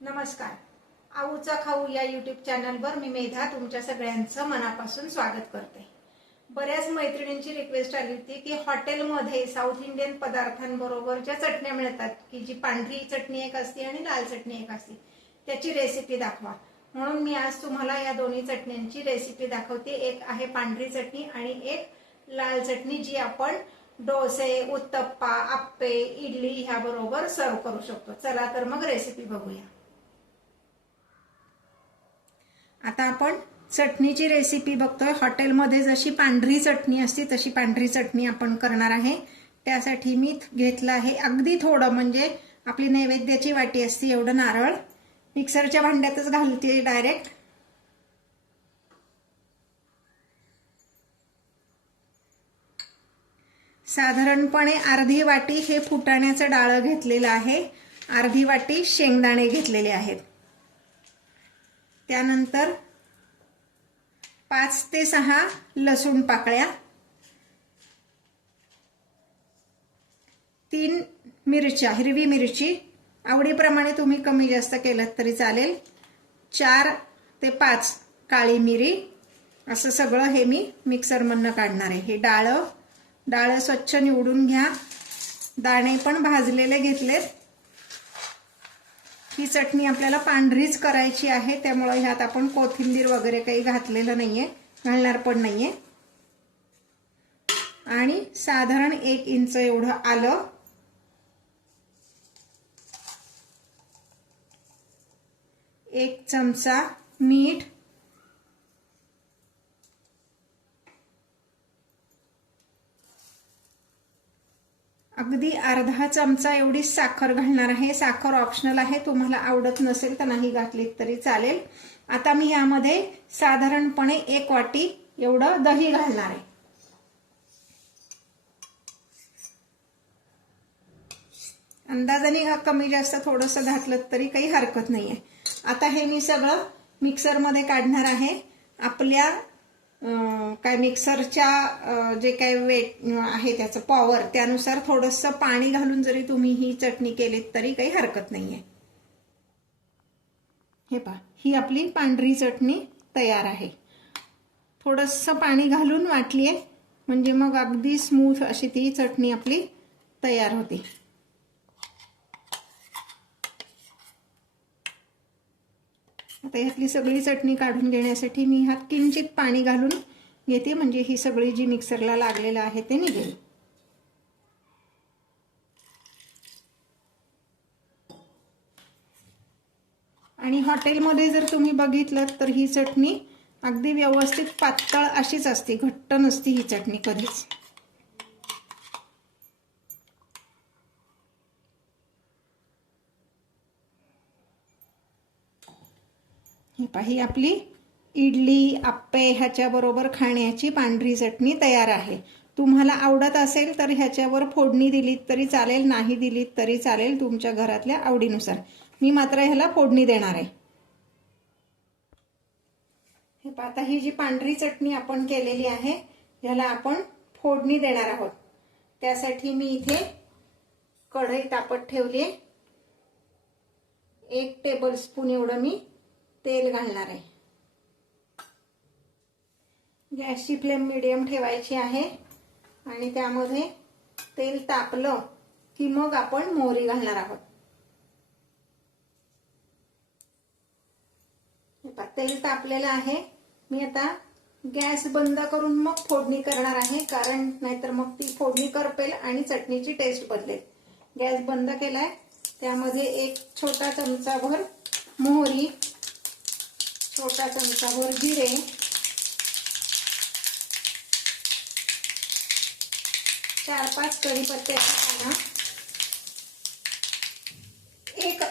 नमस्कार. आऊचा खाऊ या यूट्यूब चॅनलवर मी मेधा तुमच्या सगळ्यांचं मनापासून स्वागत करते. बऱ्याच मैत्रिणींची रिक्वेस्ट आली होती की हॉटेलमध्ये साऊथ इंडियन पदार्थांबरोबर ज्या चटण्या मिळतात की जी पांढरी चटणी एक असते आणि लाल चटणी एक असते त्याची रेसिपी दाखवा. म्हणून मी आज तुम्हाला या दोन्ही चटण्यांची रेसिपी दाखवते. एक आहे पांढरी चटणी आणि एक लाल चटणी जी आपण डोसे, उत्तप्पा, आप्पे, इडली ह्या बरोबर सर्व करू शकतो. चला तर मग रेसिपी बघूया. आता आपण चटणीची रेसिपी बघतोय. हॉटेलमध्ये जशी पांढरी चटणी असते तशी पांढरी चटणी आपण करणार आहे. त्यासाठी मी घेतलं आहे अगदी थोडं, म्हणजे आपली नैवेद्याची वाटी असते एवढं नारळ. मिक्सरच्या भांड्यातच घालते डायरेक्ट. साधारणपणे अर्धी वाटी हे फुटाण्याचं डाळ घेतलेलं आहे, अर्धी वाटी शेंगदाणे घेतलेले आहेत. त्यानंतर 5 ते 6 लसूण पाकळ्या, 3 मिरच्या, हिरवी मिरची, आवडीप्रमाणे तुम्ही कमी जास्त केलं तरी चालेल, 4 ते 5 काळी मिरी. असं सगळं हे मी मिक्सरमधनं काढणार आहे. हे डाळ स्वच्छ निवडून घ्या. दाणे पण भाजलेले घेतलेत. ही चटणी आपल्याला पांढरीच करायची आहे, त्यामुळे ह्यात आपण कोथिंबीर वगैरे काही घातलेलं नाहीये, घालणार पण नाहीये. आणि साधारण 1 इंच एवढं आलं, 1 चमचा मीठ, अगदी अर्धा चमचा एवढी साखर घालणार आहे. साखर ऑप्शनल आहे, तुम्हाला आवडत नसेल तर नाही घातली तरी चालेल. आता मी यामध्ये साधारणपणे 1 वाटी एवढं दही घालणार आहे. अंदाजाने कमी जास्त थोडंसं घातलं तरी काही हरकत नाहीये. आता हे मी सगळं मिक्सरमध्ये काढणार आहे. आपल्या काय मिक्सरच्या जे काय वेट आहे त्याचं पॉवर त्यानुसार थोडंसं पाणी घालून जरी तुम्ही ही चटणी केलीत तरी काही हरकत नाहीये. हे पहा, ही आपली पांढरी चटणी तयार आहे. थोडंसं पाणी घालून वाटलीये म्हणजे मग अगदी स्मूथ अशी ती चटणी आपली तयार होते. आता ह्यातली सगळी चटणी काढून घेण्यासाठी मी ह्यात किंचित पाणी घालून घेते, म्हणजे ही सगळी जी मिक्सरला लागलेलं आहे ते निघेल. आणि हॉटेलमध्ये जर तुम्ही बघितलं तर ही चटणी अगदी व्यवस्थित पातळ अशीच असते, घट्ट नसती ही चटणी कधीच. ही आपली इडली, आप्पे ह्याच्या बरोबर खाण्याची पांढरी चटणी तयार आहे. तुम्हाला आवडत असेल तर ह्याच्यावर फोडणी दिलीत तरी चालेल, नाही दिलीत तरी चालेल, तुमच्या घरातल्या आवडीनुसार. मी मात्र ह्याला फोडणी देणार आहे. हे आता ही जी पांढरी चटणी आपण केलेली आहे ह्याला आपण फोडणी देणार आहोत. त्यासाठी मी इथे कढई तापत ठेवली. 1 टेबलस्पून एवढं मी तेल घालणार आहे. गॅसची फ्लेम मीडियम ठेवायची आहे आणि त्यामध्ये तेल तापलं की मग आपण मोहरी घालणार आहोत. तेल तापलेलं आहे. मी आता गॅस बंद करून मग फोडणी करणार आहे, कारण नाहीतर मग ती फोडणी करपेल आणि चटणीची टेस्ट बदलेल. गॅस बंद केलाय. त्यामध्ये 1 छोटा चमचाभर मोहरी, छोटा चमचाभर जिरे, 4-5 कढीपत्त्याची पानं, 1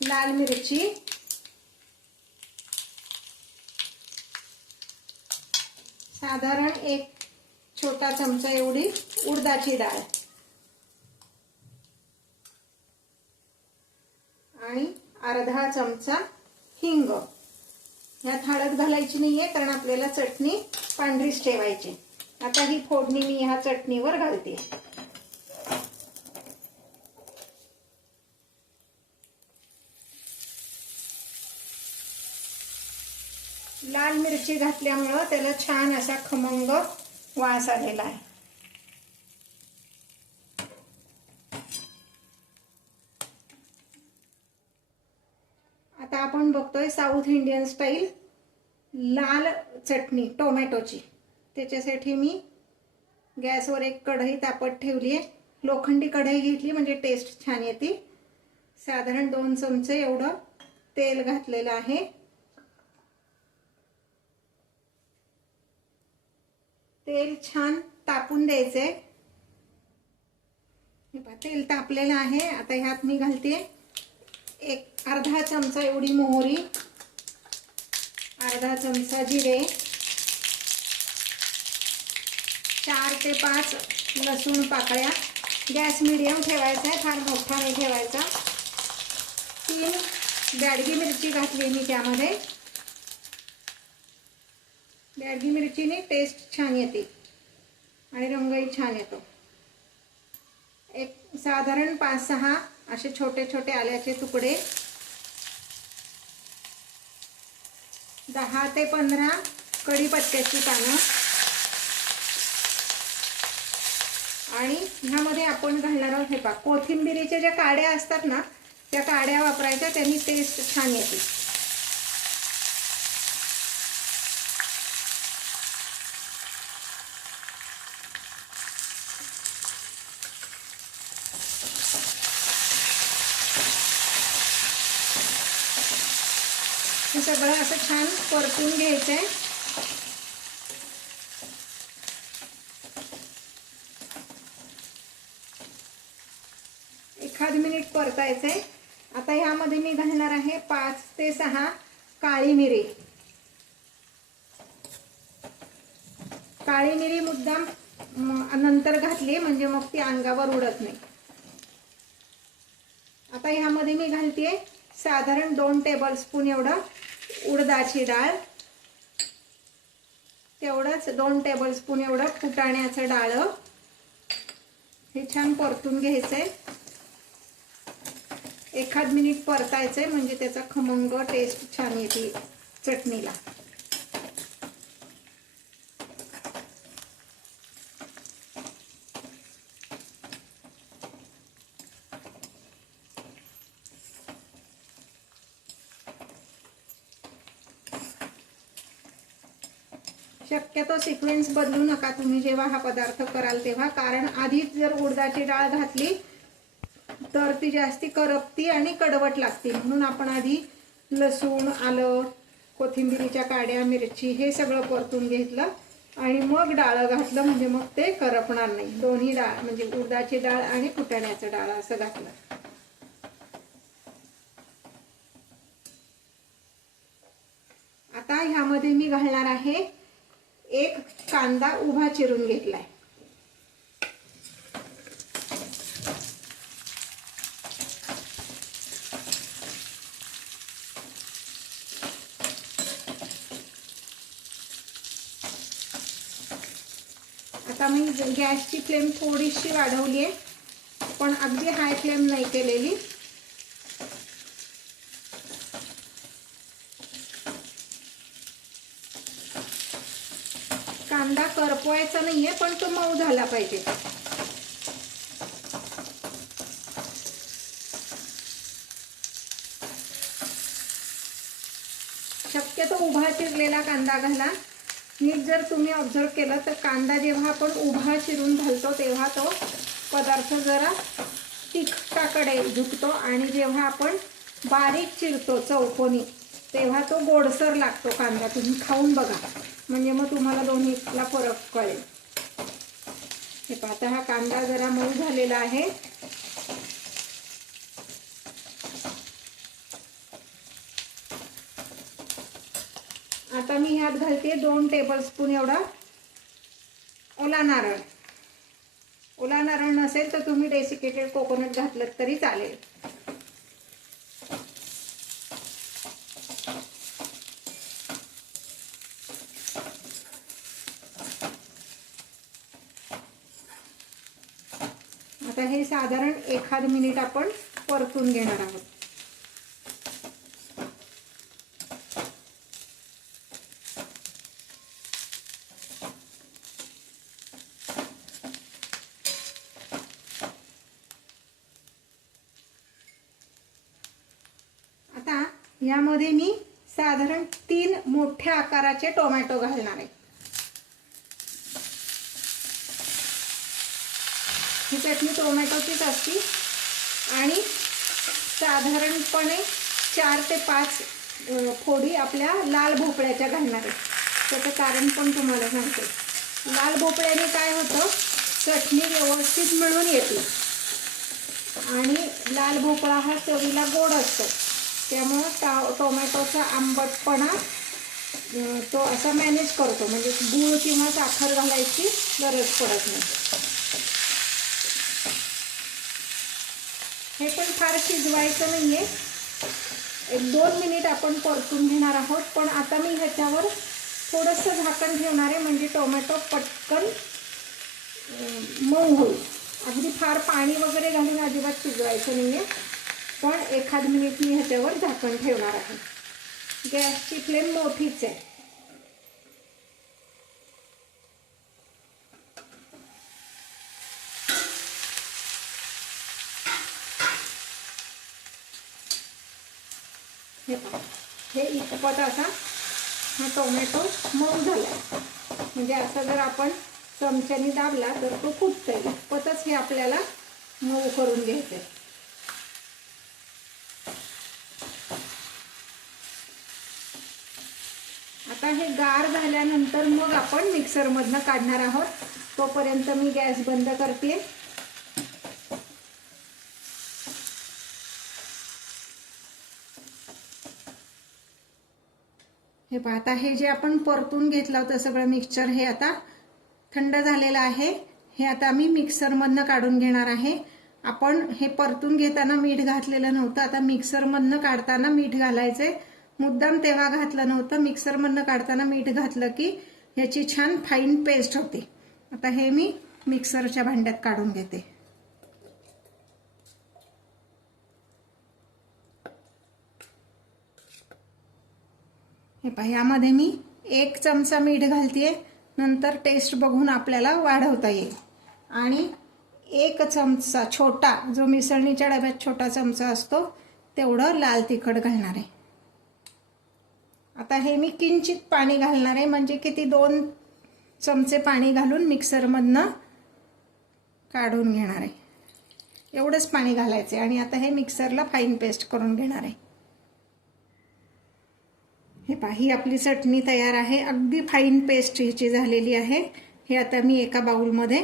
लाल मिरची, साधारण 1 छोटा चमचा एवढी उडदाची डाळ आणि अर्धा चमचा हिंग. ह्यात हळद घालायची नाहीये कारण आपल्याला चटणी पांढरीच ठेवायची. आता ही फोडणी मी ह्या चटणीवर घालते. लाल मिरची घातल्यामुळं त्याला छान असा खमंग वास आलेला आहे. आता आपण बघतोय साऊथ इंडियन स्टाईल लाल चटणी टोमॅटोची. त्याच्यासाठी मी गॅसवर एक कढई तापत ठेवली आहे. लोखंडी कढई घेतली म्हणजे टेस्ट छान येते. साधारण 2 चमचे एवढं तेल घातलेलं आहे. तेल छान तापून द्यायचंय. तेल तापलेलं आहे. आता ह्यात मी घालते एक अर्धा चमचा एवढी मोहरी, अर्धा चमचा जिरे, 4 ते 5 लसूण पाकळ्या. गॅस मीडियम ठेवायचा आहे, फार मोठा नाही ठेवायचा. 3 बॅडगी मिरची घातली मी त्यामध्ये. बॅडगी मिरचीने टेस्ट छान येते आणि रंगही छान येतो. एक साधारण 5-6 असे छोटे छोटे आल्याचे तुकडे, 10 ते 15 कढीपत्त्याची पानं आणि ह्यामध्ये आपण घालणार आहोत हे पहा कोथिंबिरीच्या ज्या काड्या असतात ना त्या काड्या वापरायच्या, त्यांनी टेस्ट छान येते. हे सगळं असं छान परतून घ्यायचंय. एखाद मिनिट परतायचंय. आता ह्यामध्ये मी घालणार आहे 5 ते 6 काळी मिरी. काळी मिरी मुद्दाम नंतर घातली म्हणजे मग ती अंगावर उडत नाही. आता ह्यामध्ये मी घालते साधारण 2 टेबलस्पून एवढं उडदाची डाळ, तेवढंच 2 टेबलस्पून एवढं फुटाण्याचं डाळ. हे छान परतून घ्यायचंय. एखाद मिनिट परतायचंय म्हणजे त्याचा खमंग टेस्ट छान येते चटणीला. शक्यतो सिक्वेन्स बदलू नका तुम्ही जेव्हा हा पदार्थ कराल तेव्हा, कारण आधीच जर उडदाची डाळ घातली तर ती जास्ती करपती आणि कडवट लागते. म्हणून आपण आधी लसूण, आलं, कोथिंबिरीच्या काड्या, मिरची हे सगळं परतून घेतलं आणि मग डाळ घातलं म्हणजे मग ते करपणार नाही. दोन्ही डाळ म्हणजे उडदाची डाळ आणि फुटाण्याचं डाळ असं घातलं. आता ह्यामध्ये मी घालणार आहे एक कांदा उभा चिरून घेतलाय. आता मी गॅसची फ्लेम थोडीशी वाढवली आहे, पण अगदी हाय फ्लेम नाही केलेली. कांदा करपवायचा नाहीये, पण तो मऊ झाला पाहिजे. शक्यतो उभा चिरलेला कांदा घाला. नीट जर तुम्ही ऑब्झर्व केलं तर कांदा जेव्हा आपण उभा चिरून घालतो तेव्हा तो पदार्थ जरा तिखटाकडे झुकतो आणि जेव्हा आपण बारीक चिरतो चौकोनी तेव्हा तो गोडसर लागतो कांदा. तुम्ही खाऊन बघा म्हणजे मग तुम्हाला दोन्हीला फरक कळेल. हे पहा आता हा कांदा जरा मऊ झालेला आहे. आता मी ह्यात घालते 2 टेबलस्पून एवढा ओला नारळ. ओला नारळ नसेल तर तुम्ही डेसिकेटेड कोकोनट घातलं तरी चालेल. आता हे साधारण एखाद मिनिट आपण परतून घेणार आहोत. यामध्ये मी साधारण 3 मोठ्या आकाराचे टोमॅटो घालणार आहे। ही चटणी टोमॅटोचीच असते आणि साधारणपणे 4 ते 5 फोडी आपल्या लाल भोपळ्याच्या घालणार आहे। त्याचं कारण पण तुम्हाला सांगते। लाल भोपळ्याने काय होतं, चटणी व्यवस्थित मिळून येते आणि लाल भोपळा हा चवीला गोड असतो, त्यामुळं टोमॅटोचा आंबटपणा तो असा मॅनेज करतो, म्हणजे गूळ किंवा साखर घालायची गरज पडत नाही। हे पण फार शिजवायचं नाहीये, 1-2 मिनिट आपण परतून घेणार आहोत। पण आता मी ह्याच्यावर थोडंसं झाकण ठेवणार आहे, म्हणजे टोमॅटो पटकन मऊ होईल। अगदी फार पाणी वगैरे घालून अजिबात शिजवायचं नाहीये, पण 1 मिनिट मी ह्याच्यावर झाकण ठेवणार आहे। गॅसची फ्लेम मोठीच आहे। हे इतपत असा हा टोमॅटो मऊ झाला, म्हणजे असं जर आपण चमच्याने दाबला तर तो फुटतोय। इतपतच हे आपल्याला मऊ करून घ्यायचंय। आता हे गार झाल्यानंतर मग आपण मिक्सरमधनं काढणार आहोत। तोपर्यंत मी गॅस बंद करते। हे पहा, आता हे जे आपण परतून घेतलं होतं सगळं मिक्सचर, हे आता थंड झालेलं आहे। हे आता मी मिक्सरमधनं काढून घेणार आहे। आपण हे परतून घेताना मीठ घातलेलं नव्हतं, आता मिक्सरमधनं काढताना मीठ घालायचंय। मुद्दाम तेव्हा घातलं नव्हतं, मिक्सरमधनं काढताना मीठ घातलं की याची छान फाईन पेस्ट होते। आता हे मी मिक्सरच्या भांड्यात काढून घेते। हे पहा, यामध्ये मी 1 चमचा मीठ घालतेय, नंतर टेस्ट बघून आपल्याला वाढवता येईल। आणि 1 चमचा छोटा, जो मिसळणीच्या डब्यात छोटा चमचा असतो, तेवढं लाल तिखट घालणार आहे। आता हे मी किंचित पाणी घालणार आहे, म्हणजे किती 2 चमचे पाणी घालून मिक्सरमधनं काढून घेणार आहे। एवढंच पाणी घालायचं आणि आता हे मिक्सरला फाईन पेस्ट करून घेणार आहे। हे पहा, ही आपली चटणी तयार आहे। अगदी फाईन पेस्ट ह्याची झालेली आहे। हे आता मी एका बाउलमध्ये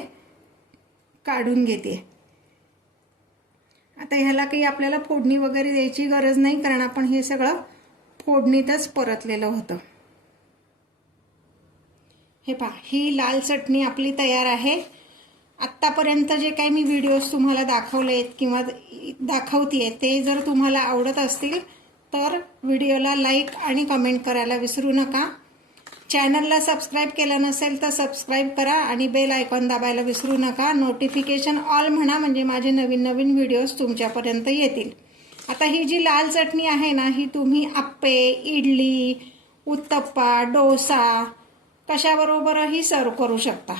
काढून घेते। आता ह्याला काही आपल्याला फोडणी वगैरे द्यायची गरज नाही, कारण आपण हे सगळं फोडणीतच परतलेलं होतं। हे पहा, ही लाल चटणी आपली तयार आहे। आत्तापर्यंत जे काही मी व्हिडिओज तुम्हाला दाखवलेत किंवा दाखवतेय, ते जर तुम्हाला आवडत असतील तर व्हिडिओला लाईक आणि कमेंट करायला विसरू नका। चॅनलला सबस्क्राईब केलं नसेल तर सबस्क्राईब करा आणि बेल आयकॉन दाबायला विसरू नका। नोटिफिकेशन ऑल म्हणा, म्हणजे माझे नवीन नवीन व्हिडिओज तुमच्यापर्यंत येतील। आता ही जी लाल चटणी आहे ना, ही तुम्ही आप्पे, इडली, उत्तप्पा, डोसा कशाबरोबरही सर्व करू शकता।